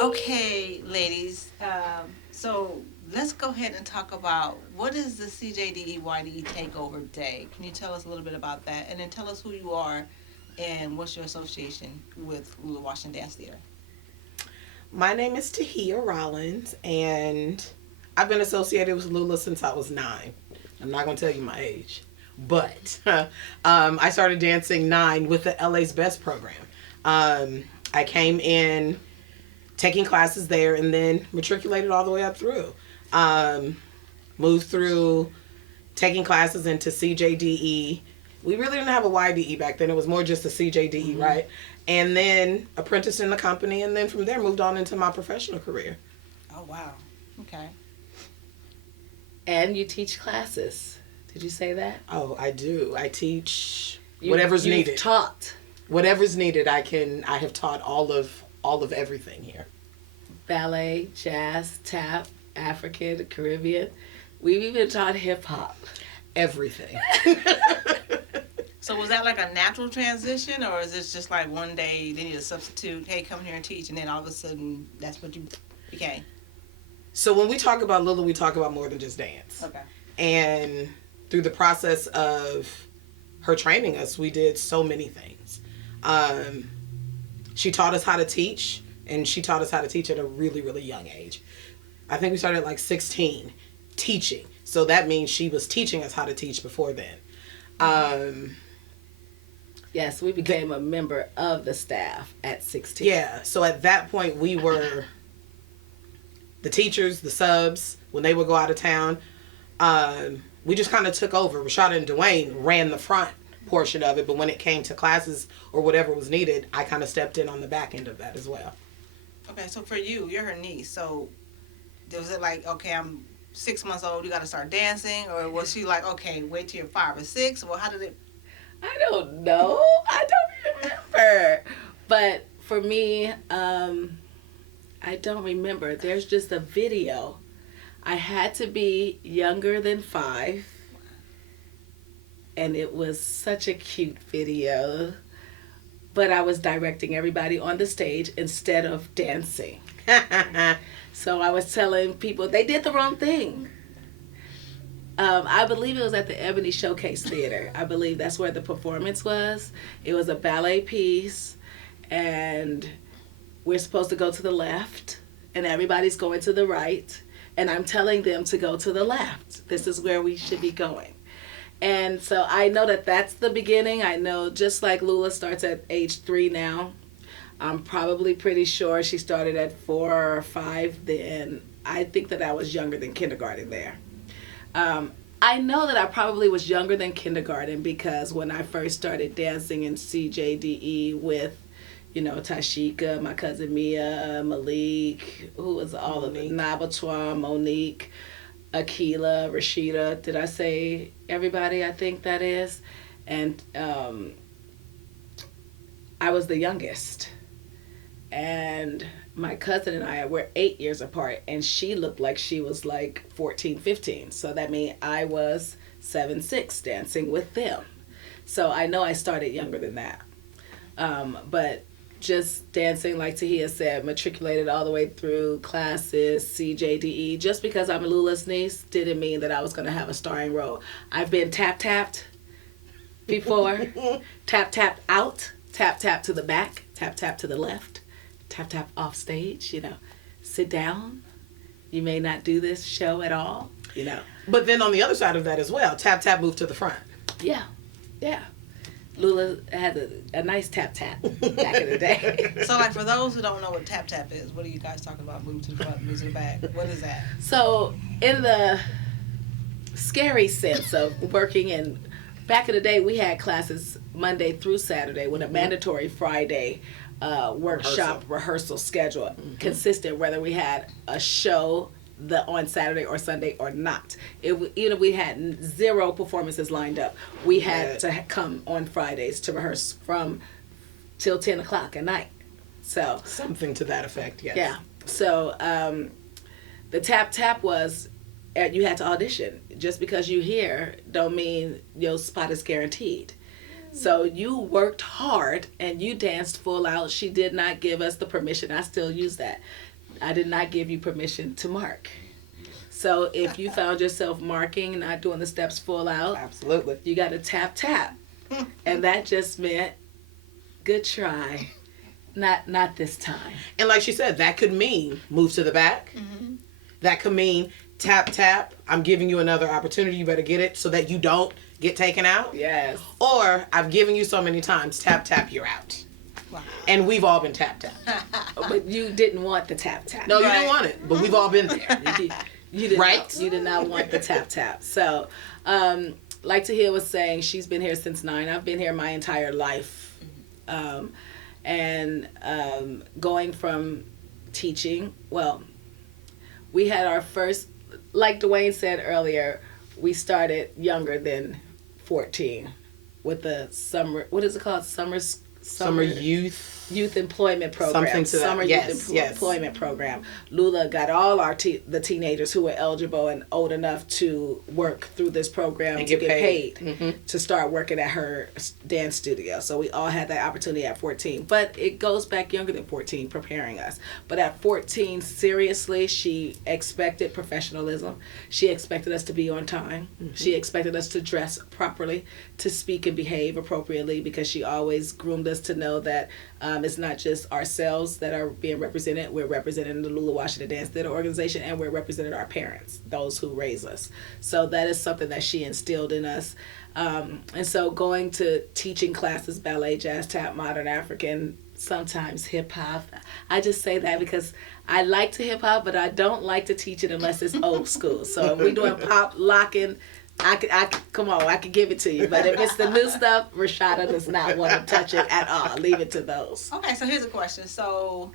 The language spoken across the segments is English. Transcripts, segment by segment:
Okay, ladies. So let's go ahead and talk about what is the CJDE YDE Takeover Day. Can you tell us a little bit about that, and then tell us who you are and what's your association with Lula Washington Dance Theatre? My name is Tahia Rollins, and I've been associated with Lula since I was 9. I'm not going to tell you my age, but I started dancing 9 with the LA's Best program. I came in taking classes there and then matriculated all the way up through. Um, Moved through taking classes into CJDE. We really didn't have a YDE back then. It was more just a CJDE, Mm-hmm. right? And then apprenticed in the company, and then from there moved on into my professional career. Oh wow. Okay. And you teach classes. Did you say that? Oh, I do. I teach You, whatever's you've needed. taught Whatever's needed, I have taught all of everything here. ballet, jazz, tap, African, Caribbean. We've even taught hip hop. Everything. So was that like a natural transition, or is this just like one day they need a substitute? Hey, come here and teach, and then all of a sudden that's what you became? So when we talk about Lula, we talk about more than just dance. Okay. And through the process of her training us, we did so many things. She taught us how to teach, and she taught us how to teach at a really, really young age. I think we started at like 16 teaching. So that means she was teaching us how to teach before then. Yes, we became a member of the staff at 16. Yeah, so at that point we were the teachers, the subs, when they would go out of town. We just kind of took over. Roshada and Dwayne ran the front portion of it, but when it came to classes or whatever was needed, I kind of stepped in on the back end of that as well. Okay, so for you, you're her niece. So was it like, okay, I'm 6 months old, you got to start dancing, or was she like, okay, wait till you're 5 or 6? Well, how did it? I don't know. I don't remember. But for me, I don't remember. There's just a video. I had to be younger than 5. And it was such a cute video. But I was directing everybody on the stage instead of dancing. So I was telling people they did the wrong thing. I believe it was at the Ebony Showcase Theater. I believe that's where the performance was. It was a ballet piece, and we're supposed to go to the left, and everybody's going to the right, and I'm telling them to go to the left. This is where we should be going. And so I know that that's the beginning. I know just like Lula starts at age 3 now, I'm probably pretty sure she started at 4 or 5 then. I think that I was younger than kindergarten there. I know that I probably was younger than kindergarten because when I first started dancing in CJDE with, Tashika, my cousin Mia, Malik, who was all of it, Nabatois, Monique, Akila, Rashida. Did I say everybody? I think that is. And I was the youngest. And my cousin and I were 8 years apart, and she looked like she was like 14, 15. So that means I was 7, 6 dancing with them. So I know I started younger than that. But just dancing, like Tahia said, matriculated all the way through classes, CJDE. Just because I'm Lula's niece didn't mean that I was going to have a starring role. I've been tap-tapped before. Tap-tapped out. Tap-tap to the back. Tap-tap to the left. Tap off stage, sit down. You may not do this show at all, But then on the other side of that as well, tap moved to the front. Yeah. Lula had a nice tap back in the day. So, like, for those who don't know what tap is, what are you guys talking about? Move to the front, move to the back. What is that? So, in the scary sense of working in, back in the day, we had classes Monday through Saturday with a mandatory Friday workshop rehearsal schedule, consistent whether we had a show on Saturday or Sunday or not. We had 0 performances lined up. We had to come on Fridays to rehearse from till 10 o'clock at night. So something to that effect, yes. Yeah. So the tap was you had to audition. Just because you hear don't mean your spot is guaranteed. So you worked hard and you danced full out. She did not give us the permission. I still use that. I did not give you permission to mark. So if you found yourself marking, not doing the steps full out, Absolutely. you got to tap, tap. And that just meant, good try. Not this time. And like she said, that could mean move to the back. Mm-hmm. That could mean tap, tap. I'm giving you another opportunity. You better get it so that you don't get taken out. Yes. Or I've given you so many times, tap, tap, you're out. Wow. And we've all been tap, tap. But you didn't want the tap, tap. No, you Right. didn't want it, but we've all been there. You did Right? not, you did not want the tap, tap. So, like Tahia was saying, she's been here since 9. I've been here my entire life. Going from teaching, well, we had our first, like Dwayne said earlier, we started younger than 14 with the summer, what is it called? Summer youth employment program. Something to that. Summer Yes, youth employment program. Lula got all our the teenagers who were eligible and old enough to work through this program And to get get paid. paid to start working at her dance studio. So we all had that opportunity at 14. But it goes back younger than 14, preparing us. But at 14, seriously, she expected professionalism. She expected us to be on time. She expected us to dress properly, to speak and behave appropriately, because she always groomed us to know that it's not just ourselves that are being represented. We're representing the Lula Washington Dance Theatre organization, and we're representing our parents, those who raise us. So that is something that she instilled in us. And so going to teaching classes, ballet, jazz, tap, modern African, sometimes hip hop. I just say that because I like to hip hop, but I don't like to teach it unless it's old school. So if we're doing pop, locking, I could give it to you. But if it's the new stuff, Roshada does not want to touch it at all. Leave it to those. Okay, so here's a question. So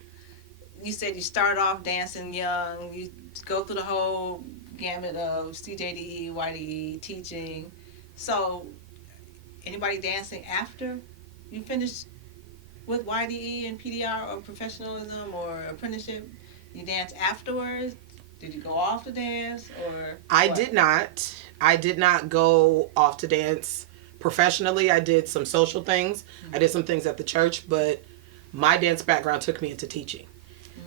you said you start off dancing young. You go through the whole gamut of CJDE, YDE, teaching. So anybody dancing after you finish with YDE and PDR or professionalism or apprenticeship? You dance afterwards? Did you go off to dance or I what? did not. I did not go off to dance professionally. I did some social things. I did some things at the church, but my dance background took me into teaching.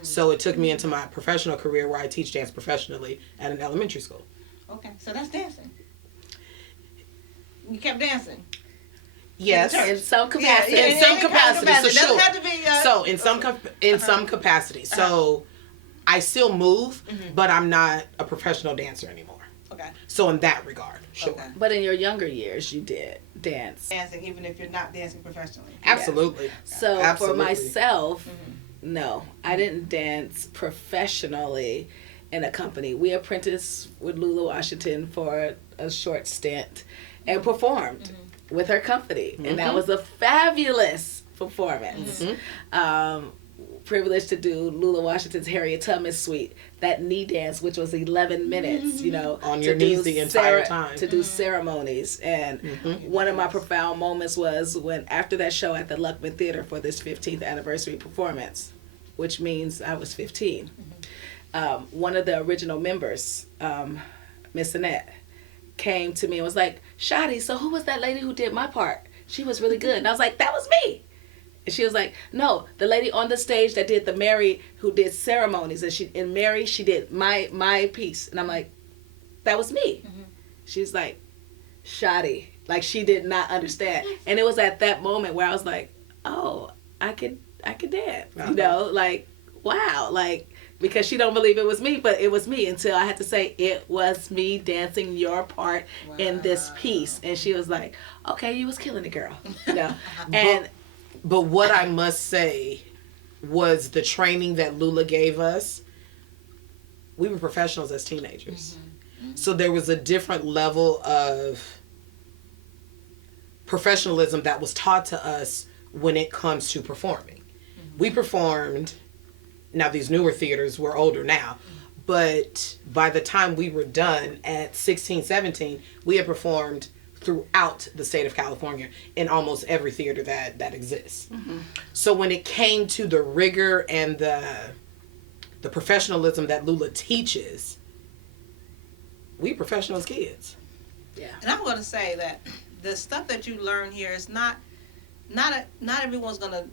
So it took me into my professional career where I teach dance professionally at an elementary school. Okay, so that's dancing. You kept dancing. Yes. In some capacity. In some capacity, so It doesn't sure. have to be. So in some capacity. So I still move, but I'm not a professional dancer anymore. Okay. So in that regard, sure. Okay. But in your younger years, you did dance. Dancing, even if you're not dancing professionally. Absolutely. So Absolutely. for myself, no, I didn't dance professionally in a company. We apprenticed with Lula Washington for a short stint and performed with her company. And that was a fabulous performance. Privileged to do Lula Washington's Harriet Tubman suite, that knee dance, which was 11 minutes, you know. On your knees the entire time. To do ceremonies. And one of my profound moments was when, after that show at the Luckman Theater for this 15th anniversary performance, which means I was 15, one of the original members, Miss Annette, came to me and was like, Shadi, so who was that lady who did my part? She was really good. And I was like, that was me. And she was like, no, the lady on the stage that did the Mary, who did ceremonies, and Mary, she did my piece. And I'm like, that was me. She's like, Shadi. Like, she did not understand. And it was at that moment where I was like, oh, I could dance. You know, like, wow. Like, because she don't believe it was me, but it was me, until I had to say, it was me dancing your part in this piece. And she was like, okay, you was killing it, girl. You know? And But what I must say was the training that Lula gave us. We were professionals as teenagers. So there was a different level of professionalism that was taught to us when it comes to performing. We performed, now these newer theaters, we're older now, but by the time we were done at 16, 17, we had performed throughout the state of California in almost every theater that exists. So when it came to the rigor and the professionalism that Lula teaches, we professional as kids. yeah. And I'm going to say that the stuff that you learn here is not everyone's going to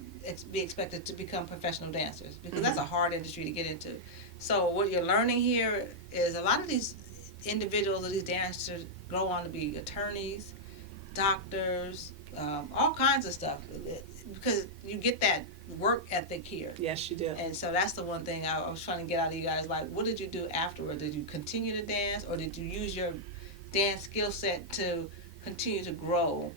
be expected to become professional dancers, because that's a hard industry to get into. So what you're learning here is a lot of these individuals or these dancers go on to be attorneys, doctors, all kinds of stuff, because you get that work ethic here. Yes, you do. And so that's the one thing I was trying to get out of you guys. Like, what did you do afterward? Did you continue to dance, or did you use your dance skill set to continue to grow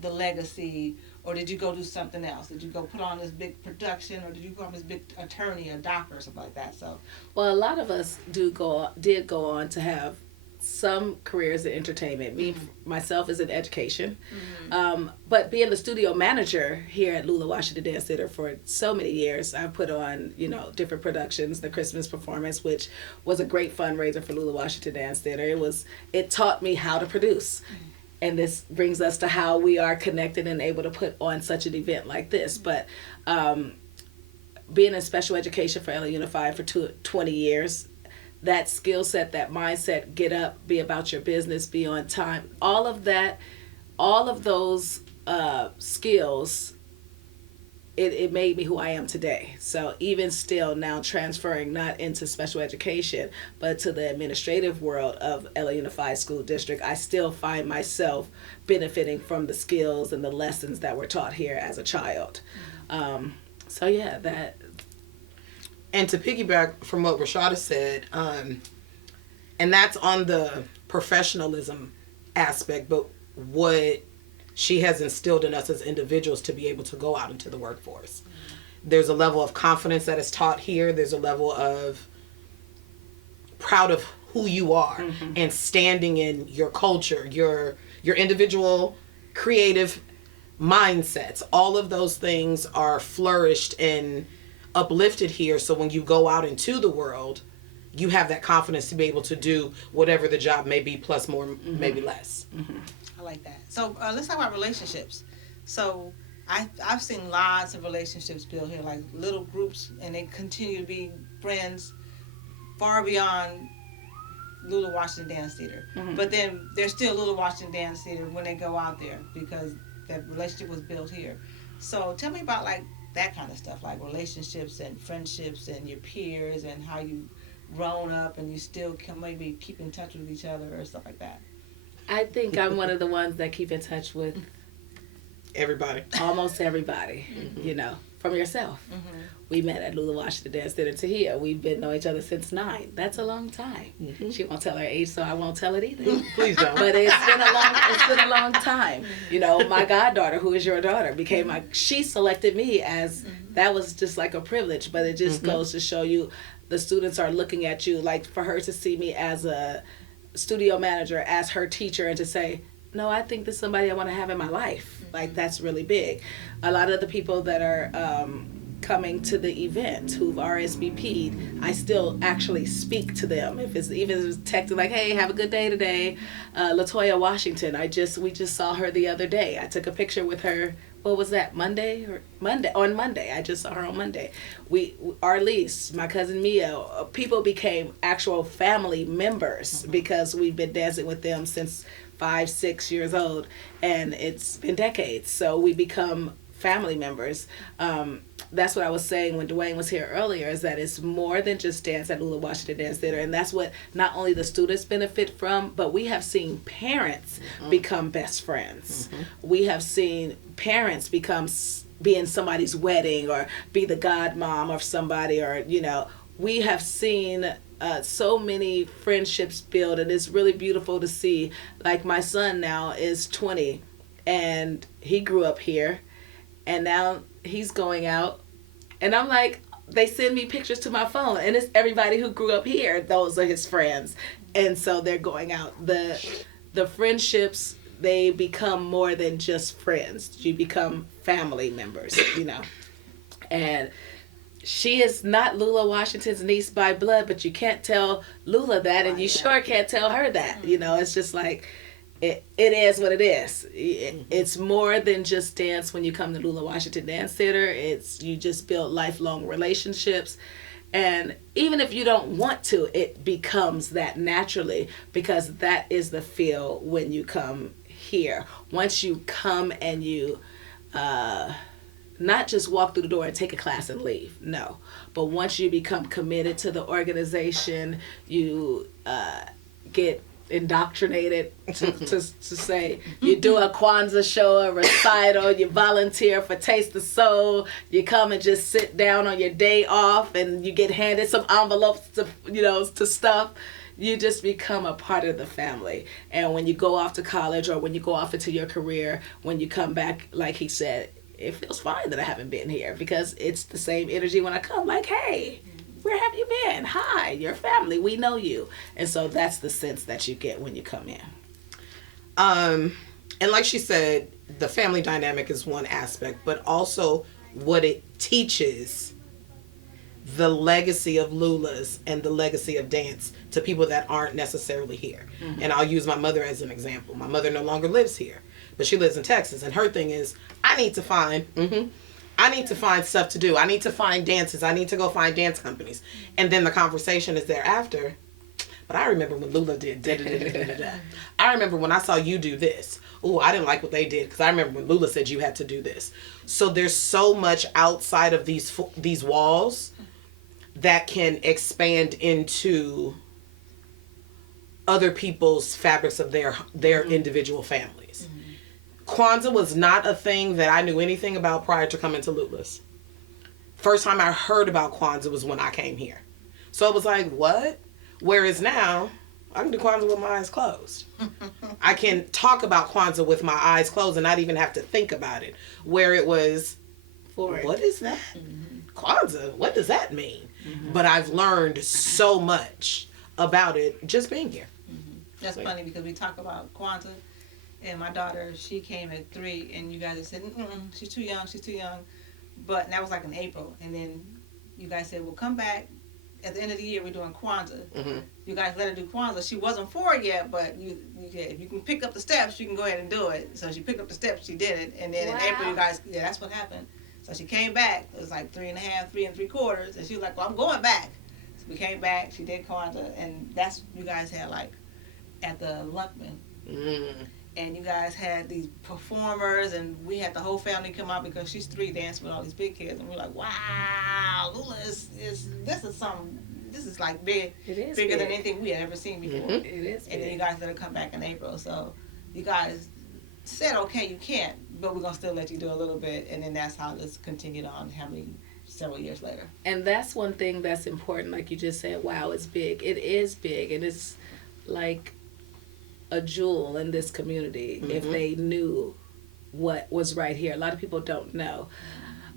the legacy, or did you go do something else? Did you go put on this big production, or did you become this big attorney, a doctor, or something like that? So, well, a lot of us did go on to have some careers in entertainment. Me, myself, is in education. But being the studio manager here at Lula Washington Dance Theatre for so many years, I put on, different productions, the Christmas performance, which was a great fundraiser for Lula Washington Dance Theatre. It taught me how to produce. And this brings us to how we are connected and able to put on such an event like this. But being in special education for LA Unified for 20 years, that skill set, that mindset, get up, be about your business, be on time, all of that, all of those skills, it made me who I am today. So even still now transferring not into special education, but to the administrative world of LA Unified School District, I still find myself benefiting from the skills and the lessons that were taught here as a child. So yeah, that. And to piggyback from what Roshada said, and that's on the professionalism aspect, but what she has instilled in us as individuals to be able to go out into the workforce. There's a level of confidence that is taught here. There's a level of proud of who you are and standing in your culture, your individual creative mindsets. All of those things are flourished and uplifted here, so when you go out into the world, you have that confidence to be able to do whatever the job may be, plus more, maybe less. I like that. So let's talk about relationships. So I've seen lots of relationships built here, like little groups, and they continue to be friends far beyond Lula Washington Dance Theatre. But then they're still Lula Washington Dance Theatre when they go out there, because that relationship was built here. So tell me about like that kind of stuff, like relationships and friendships and your peers, and how you grown up and you still can maybe keep in touch with each other or stuff like that. I think I'm one of the ones that keep in touch with Everybody. almost everybody, from yourself. We met at Lula Washington Dance Theatre, Tahia. We've been knowing each other since 9. That's a long time. She won't tell her age, so I won't tell it either. Please don't. But it's been a long time. My goddaughter, who is your daughter, became she selected me as, that was just like a privilege, but it just goes to show you the students are looking at you, like for her to see me as a studio manager, as her teacher, and to say, no, I think this is somebody I want to have in my life. Like, that's really big. A lot of the people that are coming to the event who've RSVP'd, I still actually speak to them. If it's texting like, hey, have a good day today. Latoya Washington, we just saw her the other day. I took a picture with her. What was that, Monday? On Monday. I just saw her on Monday. Arlise, my cousin Mia, people became actual family members because we've been dancing with them since 5-6 years old, and it's been decades. So we become family members. That's what I was saying when Dwayne was here earlier, is that it's more than just dance at Lula Washington Dance Theatre, and that's what not only the students benefit from, but we have seen parents become best friends. We have seen parents be in somebody's wedding or be the godmom of somebody, or we have seen so many friendships build, and it's really beautiful to see. Like, my son now is 20, and he grew up here, and now he's going out, and I'm like, they send me pictures to my phone, and it's everybody who grew up here. Those are his friends, and so they're going out. The friendships, they become more than just friends. You become family members, and she is not Lula Washington's niece by blood, but you can't tell Lula that, and you sure can't tell her that. It's just like, it is what it is. It's more than just dance when you come to Lula Washington Dance Theatre. You just build lifelong relationships. And even if you don't want to, it becomes that naturally, because that is the feel when you come here. Once you come and you not just walk through the door and take a class and leave. No. But once you become committed to the organization, you get indoctrinated to say you do a Kwanzaa show, a recital, you volunteer for Taste the Soul, you come and just sit down on your day off and you get handed some envelopes to stuff. You just become a part of the family. And when you go off to college or when you go off into your career, when you come back, like he said, it feels fine that I haven't been here because it's the same energy when I come, like, hey, where have you been? Hi, your family, we know you. And so that's the sense that you get when you come in. And like she said, the family dynamic is one aspect, but also what it teaches, the legacy of Lula's and the legacy of dance to people that aren't necessarily here. Mm-hmm. And I'll use my mother as an example. My mother no longer lives here, but she lives in Texas. And her thing is, I need to find stuff to do. I need to find dances. I need to go find dance companies. And then the conversation is thereafter. But I remember when Lula did da-da-da-da-da-da. I remember when I saw you do this. Oh, I didn't like what they did because I remember when Lula said you had to do this. So there's so much outside of these walls that can expand into other people's fabrics of their individual families. Mm-hmm. Kwanzaa was not a thing that I knew anything about prior to coming to Lula's. First time I heard about Kwanzaa was when I came here. So it was like, what? Whereas now, I can do Kwanzaa with my eyes closed. I can talk about Kwanzaa with my eyes closed and not even have to think about it. Where it was, what is that? Mm-hmm. Kwanzaa, what does that mean? Mm-hmm. But I've learned so much about it just being here. Mm-hmm. That's funny because we talk about Kwanzaa. And my daughter, she came at 3, and you guys have said, she's too young. But that was like in April. And then you guys said, well, come back. At the end of the year, we're doing Kwanzaa. Mm-hmm. You guys let her do Kwanzaa. She wasn't 4 yet, but you said, if you can pick up the steps, you can go ahead and do it. So she picked up the steps, she did it. And then in April, you guys, that's what happened. So she came back. It was like 3 3/4. And she was like, well, I'm going back. So we came back. She did Kwanzaa. And that's you guys had like at the Luckman. Mm-hmm. And you guys had these performers, and we had the whole family come out because she's 3 dancing with all these big kids, and we're like, wow, Lula this is like bigger than anything we had ever seen before. Mm-hmm. It is big. And then you guys let her come back in April, so you guys said, okay, you can't, but we're gonna still let you do a little bit, and then that's how this continued on, several years later. And that's one thing that's important, like you just said, wow, it's big. It is big, and it's like a jewel in this community. Mm-hmm. If they knew what was right here. A lot of people don't know.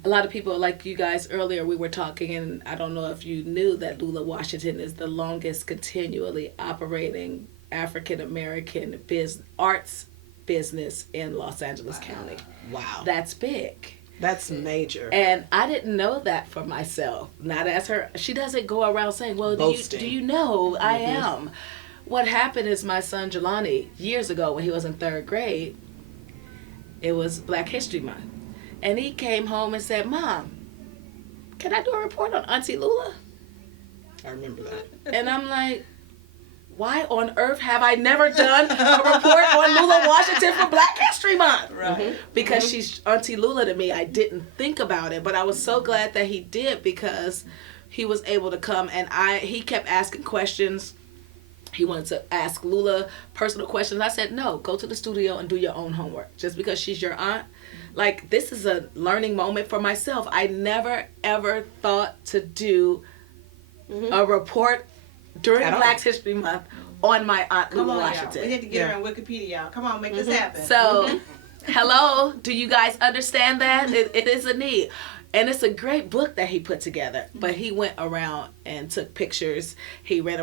A lot of people, like you guys earlier, we were talking, and I don't know if you knew that Lula Washington is the longest continually operating African American arts business in Los Angeles County. Wow. That's big. That's major. And I didn't know that for myself. Not as her. She doesn't go around saying, well, do you know I am? What happened is my son Jelani, years ago when he was in 3rd grade, it was Black History Month. And he came home and said, Mom, can I do a report on Auntie Lula? I remember that. And I'm like, why on earth have I never done a report on Lula Washington for Black History Month? Right. Mm-hmm. Because she's Auntie Lula to me. I didn't think about it, but I was so glad that he did because he was able to come and he kept asking questions. He wanted to ask Lula personal questions. I said, no, go to the studio and do your own homework. Just because she's your aunt. Like, this is a learning moment for myself. I never, ever thought to do a report during Black History Month on my aunt Lula Washington. Y'all. We need to get her on Wikipedia, y'all. Come on, make this happen. So, hello, do you guys understand that? It is a need. And it's a great book that he put together. But he went around and took pictures. He read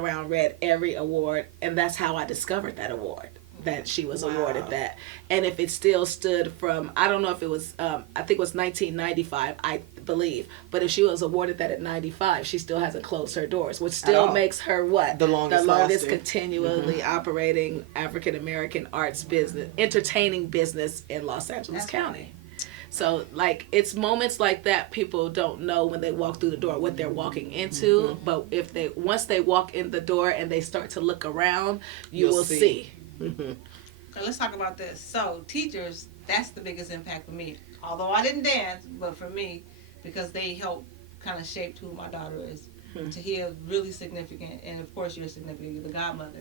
every award. And that's how I discovered that award, that she was awarded that. And if it still stood from, I don't know if it was, I think it was 1995, I believe. But if she was awarded that at 95, she still hasn't closed her doors, which still makes her what? The longest continually operating African-American arts business, entertaining business in Los Angeles County. So, like, it's moments like that people don't know when they walk through the door what they're walking into. Mm-hmm. But once they walk in the door and they start to look around, you'll see. Mm-hmm. Okay, let's talk about this. So, teachers, that's the biggest impact for me. Although I didn't dance, but for me, because they help kind of shaped who my daughter is. Tahia really significant, and of course you're significant. You're the godmother.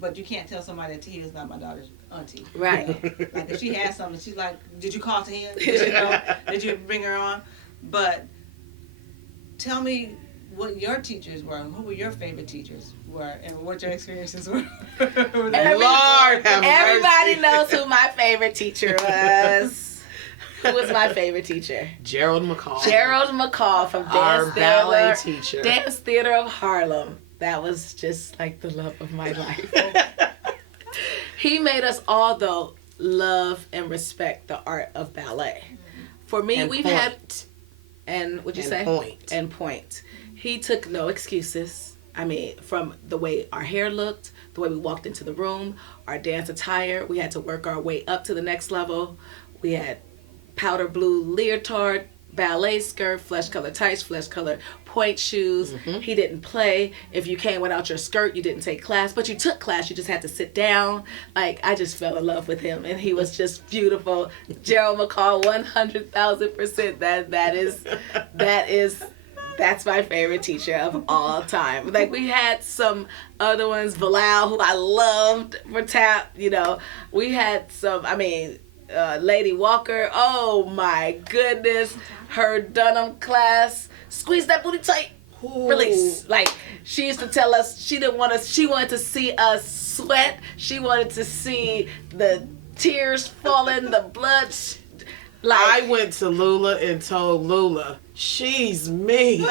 But you can't tell somebody that Tahia is not my daughter's auntie. Right. You know? Like if she has something, she's like, "Did you call Tahia? Did you know? Did you bring her on?" But tell me what your teachers were, and who were your favorite teachers were, and what your experiences were. Lord have Everybody mercy. knows who my favorite teacher was. Who was my favorite teacher? Gerald McCall. Gerald McCall from Our Dance ballet Theater, teacher. Dance Theater of Harlem. That was just like the love of my life. He made us all, though, love and respect the art of ballet. For me, And we've point. had, and what'd you And say? point. And point. He took no excuses. I mean, from the way our hair looked, the way we walked into the room, our dance attire, we had to work our way up to the next level. We had powder blue leotard, ballet skirt, flesh color tights, flesh color point shoes. He didn't play. If you came without your skirt, you didn't take class, but you took class. You just had to sit down. Like, I just fell in love with him, and he was just beautiful. Gerald McCall, 100,000%. That's my favorite teacher of all time. Like, we had some other ones, Bilal, who I loved for tap. You know, we had some. I mean, Lady Walker. Oh my goodness, her Dunham class. Squeeze that booty tight. Release. Like, she used to tell us she wanted to see us sweat. She wanted to see the tears falling, the blood. Like, I went to Lula and told Lula, she's mean.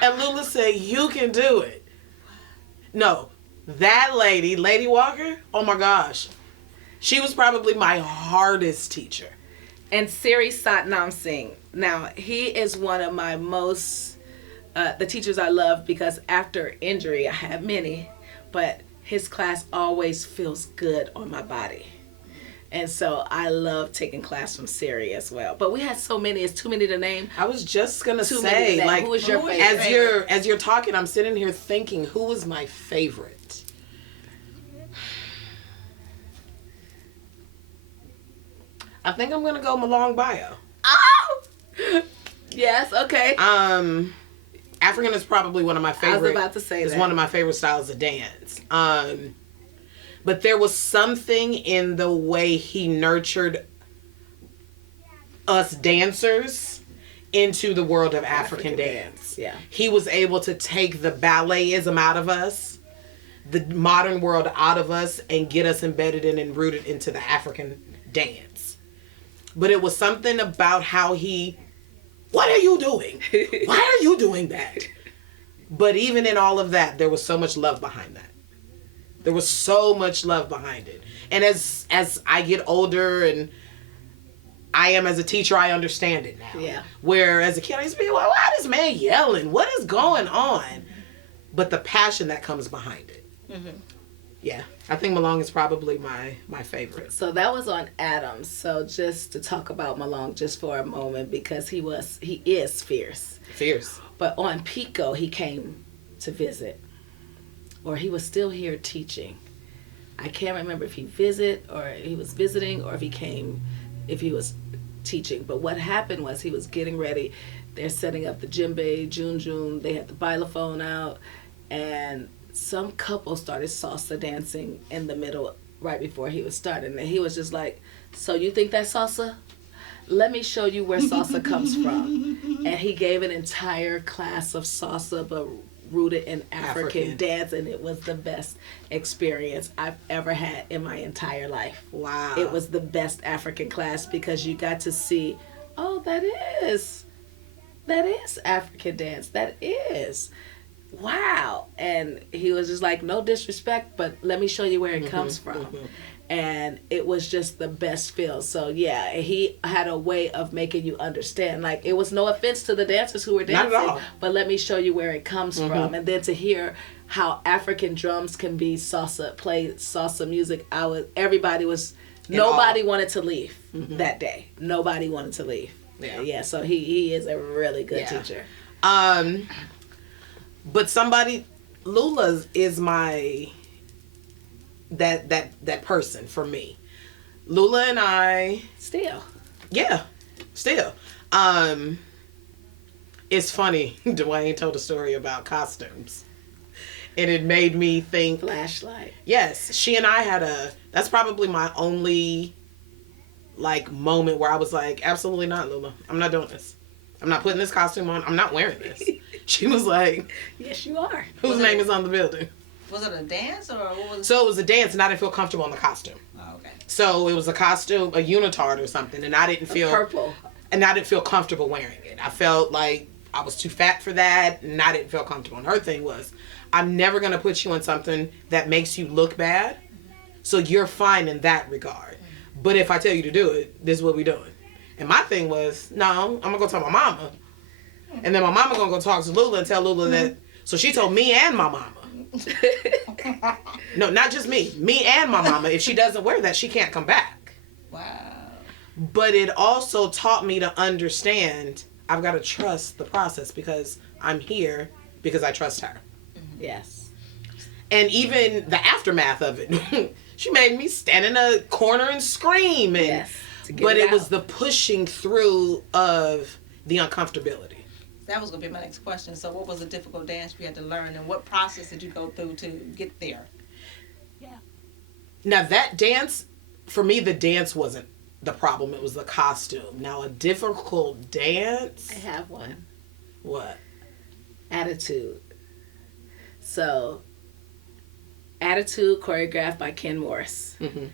And Lula said, you can do it. No, that Lady Walker, oh my gosh. She was probably my hardest teacher. And Siri Satnam Singh. Now, he is one of my most, the teachers I love, because after injury, I had many, but his class always feels good on my body. And so I love taking class from Siri as well. But we had so many, it's too many to name. I was just gonna Too many to say, name. like, Who was your favorite? as you're talking, I'm sitting here thinking, who was my favorite? I think I'm gonna go Malong Bio. Oh! Yes, okay. African is probably one of my favorite. I was about to say It's that. one of my favorite styles of dance. But there was something in the way he nurtured us dancers into the world of African dance. Yeah. He was able to take the balletism out of us, the modern world out of us, and get us embedded in and rooted into the African dance. But it was something about how what are you doing? Why are you doing that? But even in all of that, there was so much love behind that. There was so much love behind it. And as I get older and I am as a teacher, I understand it now. Yeah. Where as a kid, I used to be, well, why is this man yelling? What is going on? But the passion that comes behind it. Mm-hmm. Yeah. I think Malong is probably my favorite. So that was on Adams. So just to talk about Malong just for a moment, because he is fierce. Fierce. But on Pico, he came to visit, or he was still here teaching. I can't remember if he was visiting, or if he was teaching. But what happened was he was getting ready. They're setting up the djembe, June. They had the xylophone out, and some couple started salsa dancing in the middle right before he was starting. And he was just like, so you think that's salsa? Let me show you where salsa comes from. And he gave an entire class of salsa, but rooted in African dance, and it was the best experience I've ever had in my entire life. Wow. It was the best African class because you got to see, oh, that is African dance. That is. Wow. And he was just like, no disrespect, but let me show you where it comes from. And it was just the best feel. So yeah, he had a way of making you understand. Like, it was no offense to the dancers who were dancing, Not at all. but let me show you where it comes from. And then to hear how African drums can be play salsa music, nobody wanted to leave that day. Nobody wanted to leave. Yeah. So he is a really good teacher. But Lula is my that person for me. Lula and I Still. Yeah, still. It's funny. Dwayne told a story about costumes. And it made me think. Flashlight. Yes, she and I had that's probably my only, moment where I was like, absolutely not, Lula. I'm not doing this. I'm not putting this costume on. I'm not wearing this. She was like, yes, you are. Whose name is on the building? Was it a dance or what was it? So it was a dance and I didn't feel comfortable in the costume. Oh, okay. So it was a costume, a unitard or something, and I didn't feel Purple. And I didn't feel comfortable wearing it. I felt like I was too fat for that, and I didn't feel comfortable. And her thing was, I'm never going to put you in something that makes you look bad, so you're fine in that regard. But if I tell you to do it, this is what we're doing. And my thing was, no, I'm going to go tell my mama. And then my mama going to go talk to Lula and tell Lula that. So she told me and my mama. No, not just me. Me and my mama. If she doesn't wear that, she can't come back. Wow. But it also taught me to understand I've got to trust the process because I'm here because I trust her. Yes. And even the aftermath of it, she made me stand in a corner and scream. And, Yes. But it was the pushing through of the uncomfortability. That was going to be my next question. So what was a difficult dance you had to learn, and what process did you go through to get there? Yeah. Now that dance, for me, the dance wasn't the problem. It was the costume. Now a difficult dance. I have one. What? Attitude. So, Attitude choreographed by Ken Morris. Mm-hmm.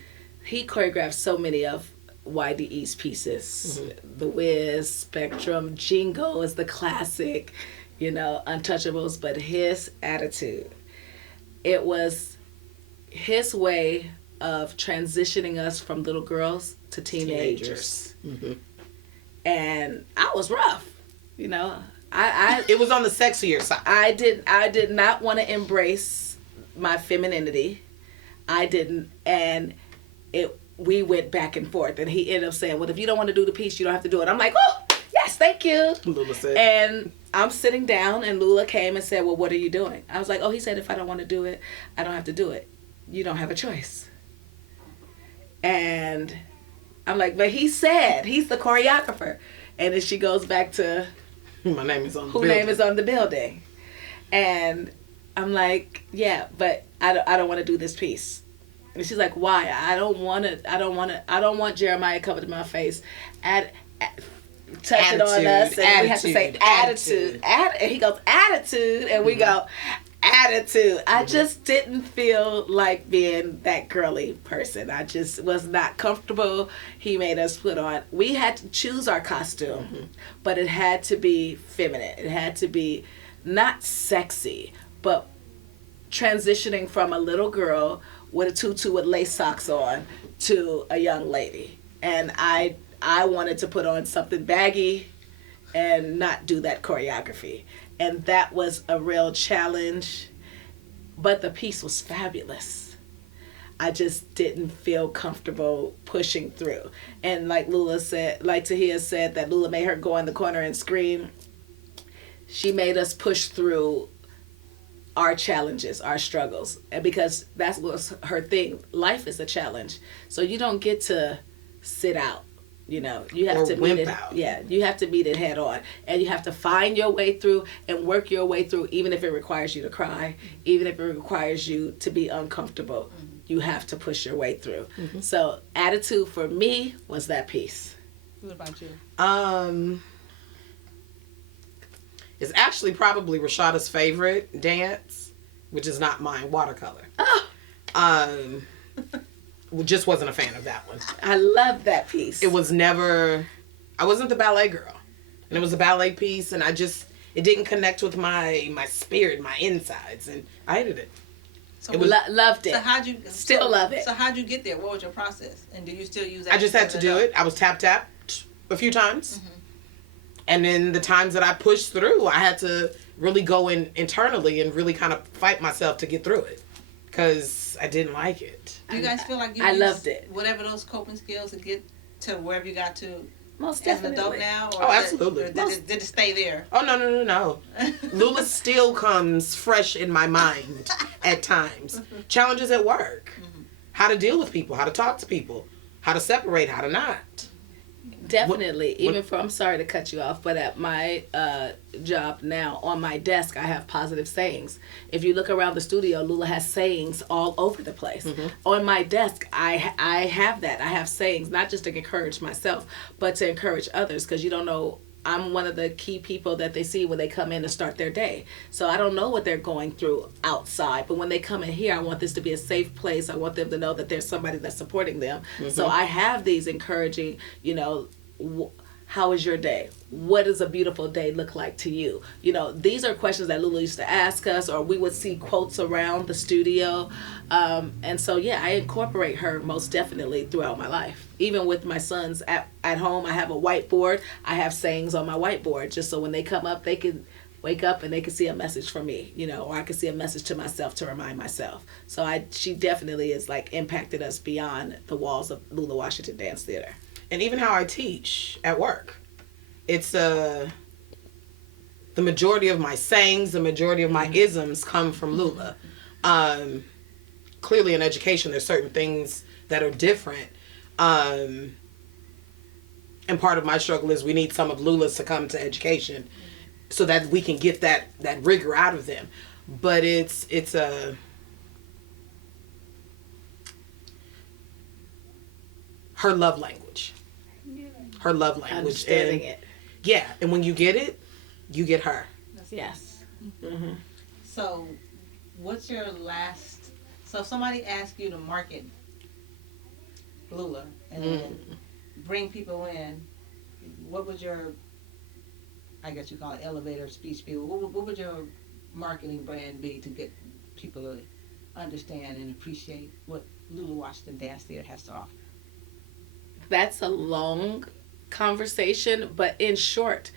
He choreographed so many of YDE's pieces. Mm-hmm. The Wiz, Spectrum, Jingo is the classic, Untouchables, but his Attitude. It was his way of transitioning us from little girls to teenagers. Mm-hmm. And I was rough, It was on the sexier side. I did not want to embrace my femininity. I didn't, and we went back and forth, and he ended up saying, well, if you don't want to do the piece, you don't have to do it. I'm like, oh, yes, thank you. Lula said. And I'm sitting down, and Lula came and said, well, what are you doing? I was like, oh, he said if I don't want to do it, I don't have to do it. You don't have a choice. And I'm like, but he said, he's the choreographer. And then she goes back to, my name is on the whose building. name is on the building. And I'm like, yeah, but I don't want to do this piece. And she's like, why? I don't want Jeremiah covered in my face. Touch it on us, and we have to say attitude. And he goes, attitude, and we go, attitude. I just didn't feel like being that girly person. I just was not comfortable. He made us put on. We had to choose our costume, but it had to be feminine. It had to be not sexy, but transitioning from a little girl with a tutu with lace socks on to a young lady. And I wanted to put on something baggy and not do that choreography. And that was a real challenge, but the piece was fabulous. I just didn't feel comfortable pushing through. And like Tahia said, that Lula made her go in the corner and scream. She made us push through our challenges, our struggles. And because that was her thing. Life is a challenge. So you don't get to sit out. You have to meet it. Out. Yeah, you have to meet it head on, and you have to find your way through and work your way through, even if it requires you to cry, even if it requires you to be uncomfortable. You have to push your way through. So, attitude for me was that piece. What about you? It's actually probably Roshada's favorite dance, which is not mine. Watercolor. Oh. Just wasn't a fan of that one. I love that piece. It was never, I wasn't the ballet girl. And it was a ballet piece, and it didn't connect with my spirit, my insides, and I hated it. So It was- loved it. So how'd you Still love it. So how'd you get there? What was your process? And do you still use that? I just had to do it. I was tapped a few times. And then the times that I pushed through, I had to really go in internally and really kind of fight myself to get through it. Because I didn't like it. Do you guys feel like you I used loved it. whatever those coping skills to get to wherever you got to Most as an definitely. adult now? Oh, absolutely. Or did it stay there? Oh, no. Lula still comes fresh in my mind at times. Challenges at work. how to deal with people, how to talk to people, how to separate, how to not. Definitely. I'm sorry to cut you off, but at my job now, on my desk, I have positive sayings. If you look around the studio, Lula has sayings all over the place. Mm-hmm. On my desk, I have that. I have sayings, not just to encourage myself, but to encourage others, because you don't know. I'm one of the key people that they see when they come in to start their day. So I don't know what they're going through outside, but when they come in here, I want this to be a safe place. I want them to know that there's somebody that's supporting them. Mm-hmm. So I have these encouraging, how is your day? What does a beautiful day look like to you? These are questions that Lula used to ask us, or we would see quotes around the studio. And so, I incorporate her most definitely throughout my life. Even with my sons at home, I have a whiteboard. I have sayings on my whiteboard, just so when they come up, they can wake up and they can see a message from me, or I can see a message to myself to remind myself. So she definitely is impacted us beyond the walls of Lula Washington Dance Theatre. And even how I teach at work. It's the majority of my sayings, the majority of my isms come from Lula. Clearly in education, there's certain things that are different. And part of my struggle is we need some of Lula's to come to education so that we can get that rigor out of them. But it's her love language. Her love language. Understanding it. Yeah, and when you get it, you get her. Yes. Mm-hmm. So, what's your last... So, if somebody asks you to market Lula and bring people in, what would your... I guess you call it elevator speech be? What would your marketing brand be to get people to understand and appreciate what Lula Washington Dance Theatre has to offer? That's a long conversation, but in short,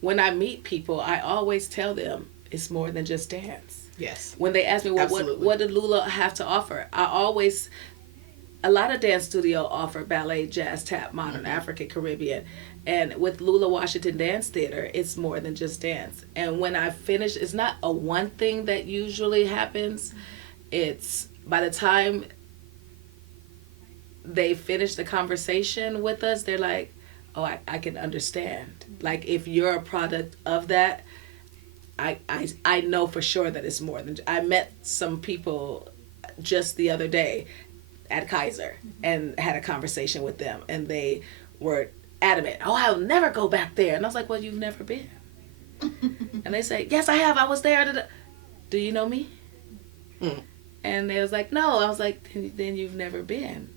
when I meet people, I always tell them it's more than just dance. Yes. When they ask me, what did Lula have to offer? A lot of dance studio offer ballet, jazz, tap, modern, African, Caribbean. And with Lula Washington Dance Theatre, it's more than just dance. And when I finish, it's not a one thing that usually happens. It's by the time they finish the conversation with us, they're like, oh, I can understand. Like, if you're a product of that, I know for sure that it's more than... I met some people just the other day at Kaiser and had a conversation with them, and they were adamant, oh, I'll never go back there. And I was like, well, you've never been. And they say, yes, I have. I was there. Do you know me? And they was like, no. I was like, then you've never been.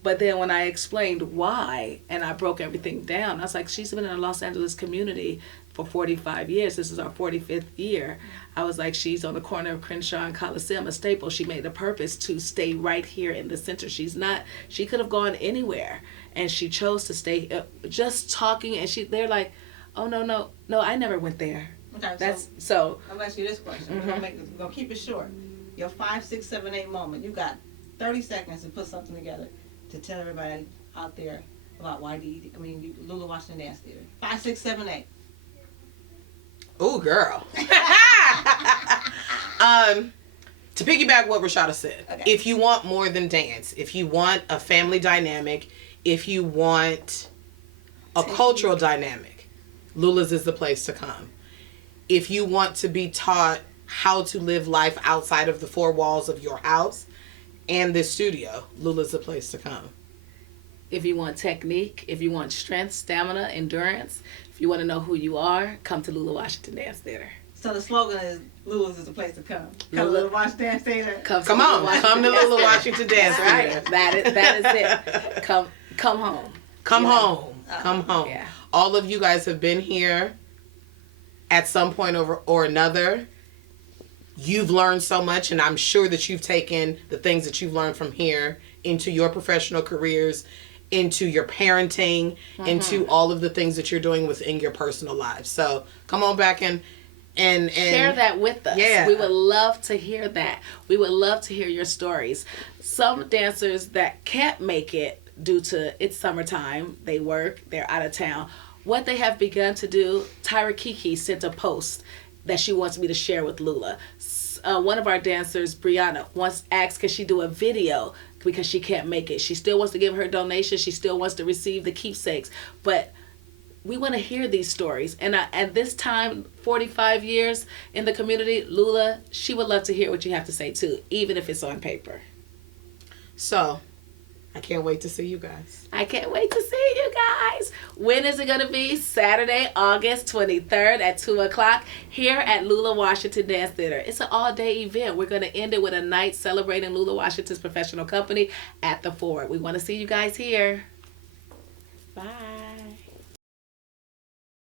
But then when I explained why, and I broke everything down, I was like, she's been in the Los Angeles community for 45 years. This is our 45th year. I was like, she's on the corner of Crenshaw and Coliseum, a staple. She made a purpose to stay right here in the center. She could have gone anywhere, and she chose to stay just talking. And they're like, oh, no, I never went there. Okay, so I'll ask you this question. We're gonna keep it short. Your 5, 6, 7, 8 moment. You got 30 seconds to put something together to tell everybody out there about Lula Washington Dance Theatre. 5, 6, 7, 8. Ooh, girl. To piggyback what Roshada said, okay. If you want more than dance, if you want a family dynamic, if you want a cultural dynamic, Lula's is the place to come. If you want to be taught how to live life outside of the four walls of your house and this studio, Lula's the place to come. If you want technique, if you want strength, stamina, endurance, if you want to know who you are, come to Lula Washington Dance Theatre. So the slogan is Lula's is the place to come. Come to Lula Washington Dance Theatre. Come to Lula Washington Dance Theatre. That is it. Come home. Come home. Come home. Yeah. All of you guys have been here at some point or another. You've learned so much, and I'm sure that you've taken the things that you've learned from here into your professional careers, into your parenting, into all of the things that you're doing within your personal lives. So come on back and share that with us. Yeah. We would love to hear that. We would love to hear your stories. Some dancers that can't make it due to it's summertime, they work, they're out of town. What they have begun to do, Tyra Kiki sent a post that she wants me to share with Lula. One of our dancers, Brianna, asked, could she do a video because she can't make it. She still wants to give her donations. She still wants to receive the keepsakes. But we want to hear these stories. And at this time, 45 years in the community, Lula, she would love to hear what you have to say too, even if it's on paper. So, I can't wait to see you guys. I can't wait to see you guys. When is it going to be? Saturday, August 23rd at 2 o'clock here at Lula Washington Dance Theatre. It's an all-day event. We're going to end it with a night celebrating Lula Washington's professional company at the Ford. We want to see you guys here. Bye.